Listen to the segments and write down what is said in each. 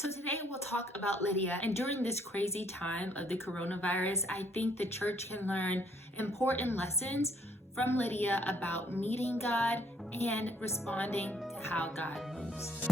So today we'll talk about Lydia. And during this crazy time of the coronavirus, I think the church can learn important lessons from Lydia about meeting God and responding to how God moves.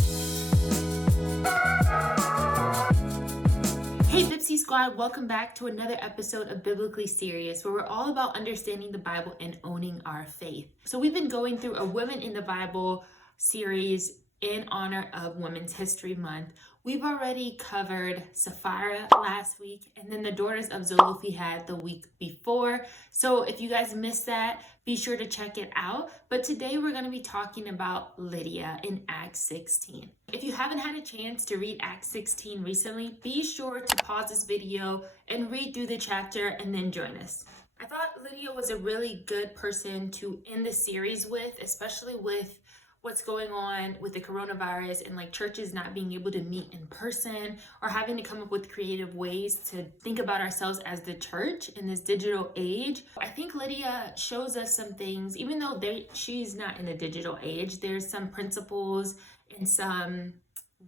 Hey Bipsy Squad, welcome back to another episode of Biblically Serious, where we're all about understanding the Bible and owning our faith. So we've been going through a Women in the Bible series in honor of Women's History Month. We've already covered Sapphira last week and then the daughters of Zelophehad the week before. So if you guys missed that, be sure to check it out. But today we're going to be talking about Lydia in Acts 16. If you haven't had a chance to read Acts 16 recently, be sure to pause this video and read through the chapter and then join us. I thought Lydia was a really good person to end the series with, especially with what's going on with the coronavirus and like churches not being able to meet in person or having to come up with creative ways to think about ourselves as the church in this digital age. I think Lydia shows us some things, even though she's not in the digital age, there's some principles and some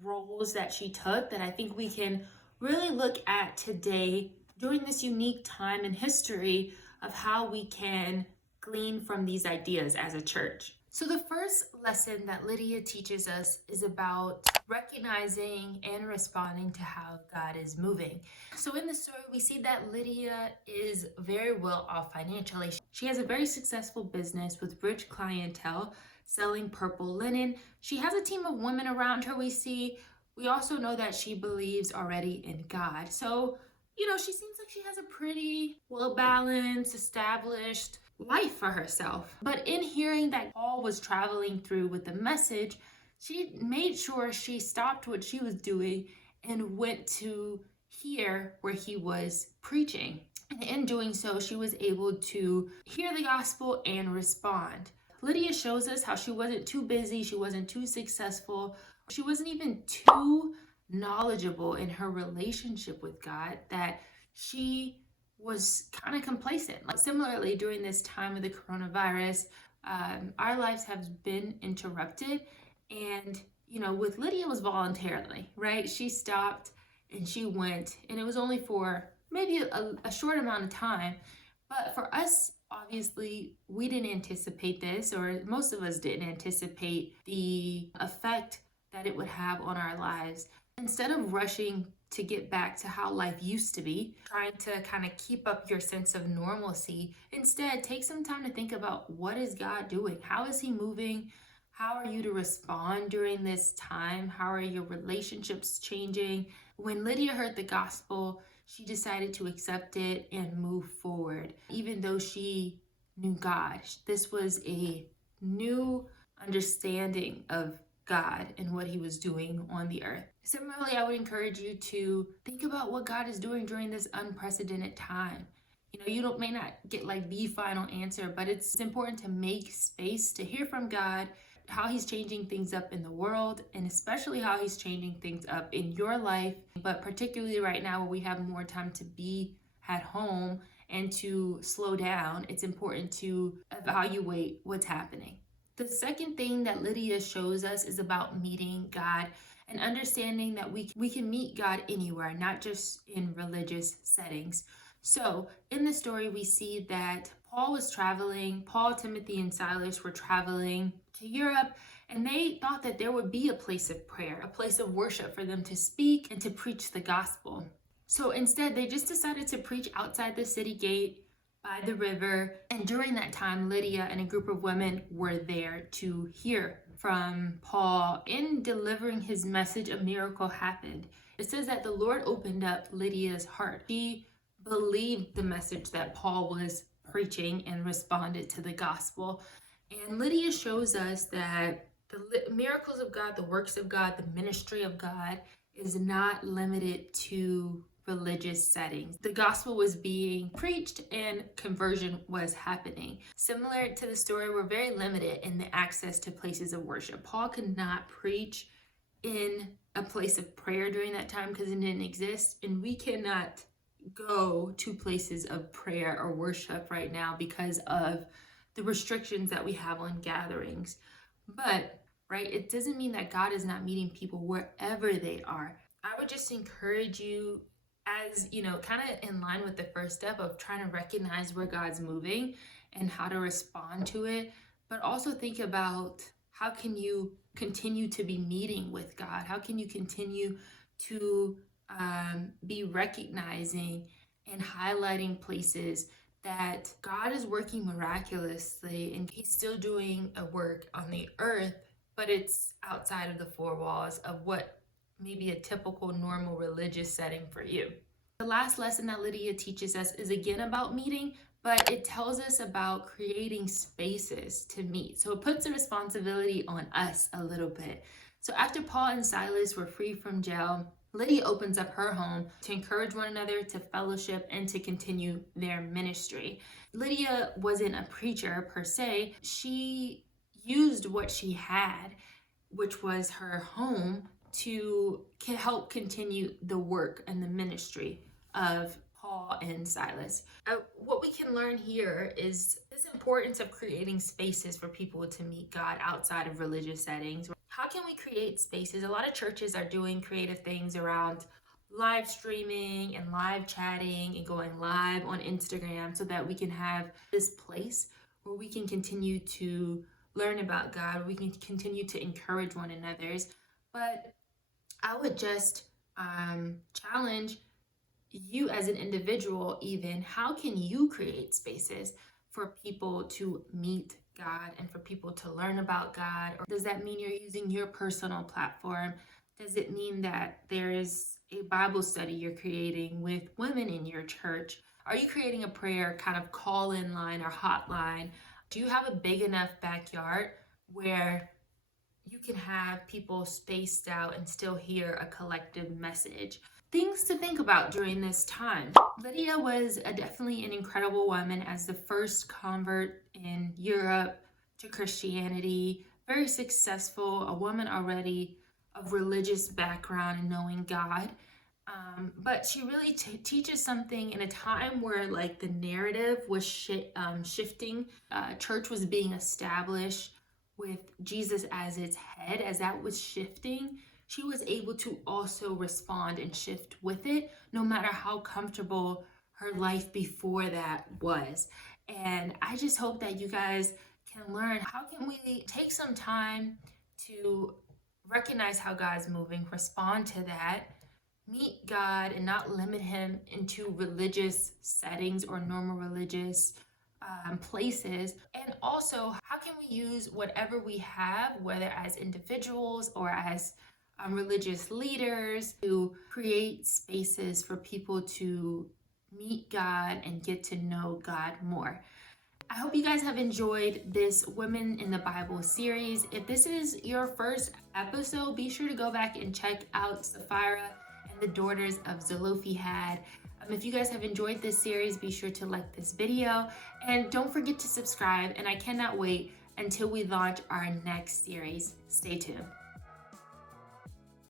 roles that she took that I think we can really look at today during this unique time in history of how we can glean from these ideas as a church. So the first lesson that Lydia teaches us is about recognizing and responding to how God is moving. So in the story, we see that Lydia is very well off financially. She has a very successful business with rich clientele selling purple linen. She has a team of women around her, we see. We also know that she believes already in God. So, she seems like she has a pretty well-balanced, established life for herself. But in hearing that Paul was traveling through with the message, she made sure she stopped what she was doing and went to hear where he was preaching. And in doing so, she was able to hear the gospel and respond. Lydia shows us how she wasn't too busy, she wasn't too successful, she wasn't even too knowledgeable in her relationship with God, that she was kind of complacent. Like similarly, during this time of the coronavirus, our lives have been interrupted. And, with Lydia, it was voluntarily, right? She stopped and she went, and it was only for maybe a short amount of time. But for us, obviously, we didn't anticipate this, or most of us didn't anticipate the effect that it would have on our lives. Instead of rushing to get back to how life used to be, trying to kind of keep up your sense of normalcy, instead take some time to think about, what is God doing? How is he moving? How are you to respond during this time? How are your relationships changing? When Lydia heard the gospel, she decided to accept it and move forward. Even though she knew God, this was a new understanding of God and what he was doing on the earth. Similarly, I would encourage you to think about what God is doing during this unprecedented time. You may not get like the final answer, but it's important to make space to hear from God, how he's changing things up in the world, and especially how he's changing things up in your life. But particularly right now, where we have more time to be at home and to slow down, it's important to evaluate what's happening. The second thing that Lydia shows us is about meeting God and understanding that we can meet God anywhere, not just in religious settings. So in the story, we see that Paul was traveling. Paul, Timothy, and Silas were traveling to Europe, and they thought that there would be a place of prayer, a place of worship for them to speak and to preach the gospel. So instead, they just decided to preach outside the city gate by the river. And during that time, Lydia and a group of women were there to hear from Paul. In delivering his message, a miracle happened. It says that the Lord opened up Lydia's heart. She believed the message that Paul was preaching and responded to the gospel. And Lydia shows us that the miracles of God, the works of God, the ministry of God is not limited to religious settings. The gospel was being preached and conversion was happening. Similar to the story, we're very limited in the access to places of worship. Paul could not preach in a place of prayer during that time because it didn't exist, and we cannot go to places of prayer or worship right now because of the restrictions that we have on gatherings. But, right, it doesn't mean that God is not meeting people wherever they are. I would just encourage you, as you know, kind of in line with the first step of trying to recognize where God's moving and how to respond to it, but also think about how can you continue to be meeting with God? How can you continue to be recognizing and highlighting places that God is working miraculously and He's still doing a work on the earth, but it's outside of the four walls of what may be a typical, normal religious setting for you. The last lesson that Lydia teaches us is again about meeting, but it tells us about creating spaces to meet. So it puts the responsibility on us a little bit. So after Paul and Silas were free from jail, Lydia opens up her home to encourage one another, to fellowship, and to continue their ministry. Lydia wasn't a preacher per se. She used what she had, which was her home, to help continue the work and the ministry of Paul and Silas. What we can learn here is this importance of creating spaces for people to meet God outside of religious settings. How can we create spaces? A lot of churches are doing creative things around live streaming and live chatting and going live on Instagram so that we can have this place where we can continue to learn about God, where we can continue to encourage one another's. But I would just challenge you as an individual, even, how can you create spaces for people to meet God and for people to learn about God? Or does that mean you're using your personal platform? Does it mean that there is a Bible study you're creating with women in your church? Are you creating a prayer kind of call-in line or hotline? Do you have a big enough backyard where you can have people spaced out and still hear a collective message? Things to think about during this time. Lydia was definitely an incredible woman as the first convert in Europe to Christianity, very successful, a woman already of religious background and knowing God. But she really teaches something in a time where like the narrative was shifting. Church was being established with Jesus as its head. As that was shifting, she was able to also respond and shift with it, no matter how comfortable her life before that was. And I just hope that you guys can learn, how can we take some time to recognize how God's moving, respond to that, meet God and not limit Him into religious settings or normal religious places. And also, how can we use whatever we have, whether as individuals or as religious leaders, to create spaces for people to meet God and get to know God more. I hope you guys have enjoyed this Women in the Bible series. If this is your first episode, be sure to go back and check out Sapphira and the daughters of Zelophehad. If you guys have enjoyed this series, be sure to like this video and don't forget to subscribe. And I cannot wait until we launch our next series. Stay tuned.